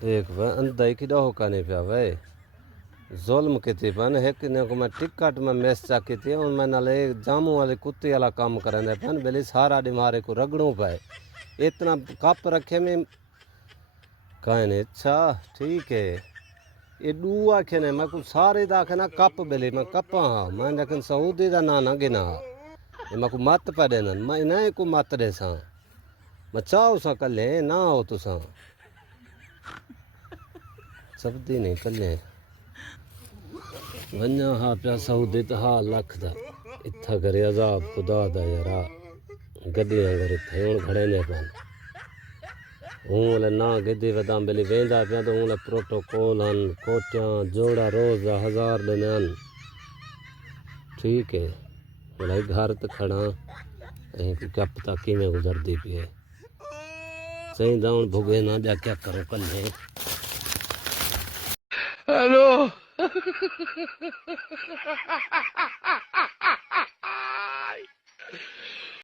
देख वे अंधा ही किडा होका नहीं पिया वे जुल्म किती पन एक ने को मैं टिकट में मैस चाकी थी और मैं नाले जामू वाले कुत्ते वाला काम करने पन बेली सारा दिमारे को रगड़ू पाए इतना कप रखे में कहे ने अच्छा ठीक है ये दू आखे ने मैं को सारे दाखे ना कप बेली मैं कप हाँ मैं लेकिन सऊदी दा ना गिना ये मैं को मत पे देना मैं ना को मत दे सा मैं चाहो सा कले ना हो तुसा सब दी नहीं कले वन्या हा पिया सऊदी तो हा लख दा इत्था करे अजाब खुदा दा यारा गड्डियां करे थे हुन खड़े ने पन हूँ ना गिद्दी वदाम बेली वेंदा पिया तो हूँ प्रोटोकॉल हन कोटियां जोड़ा रोज 1000 देने ठीक है बोला घर तो खड़ा क्या पता कि में गुजरती पी सही दाउन भुगे ना जा क्या करो कल हेलो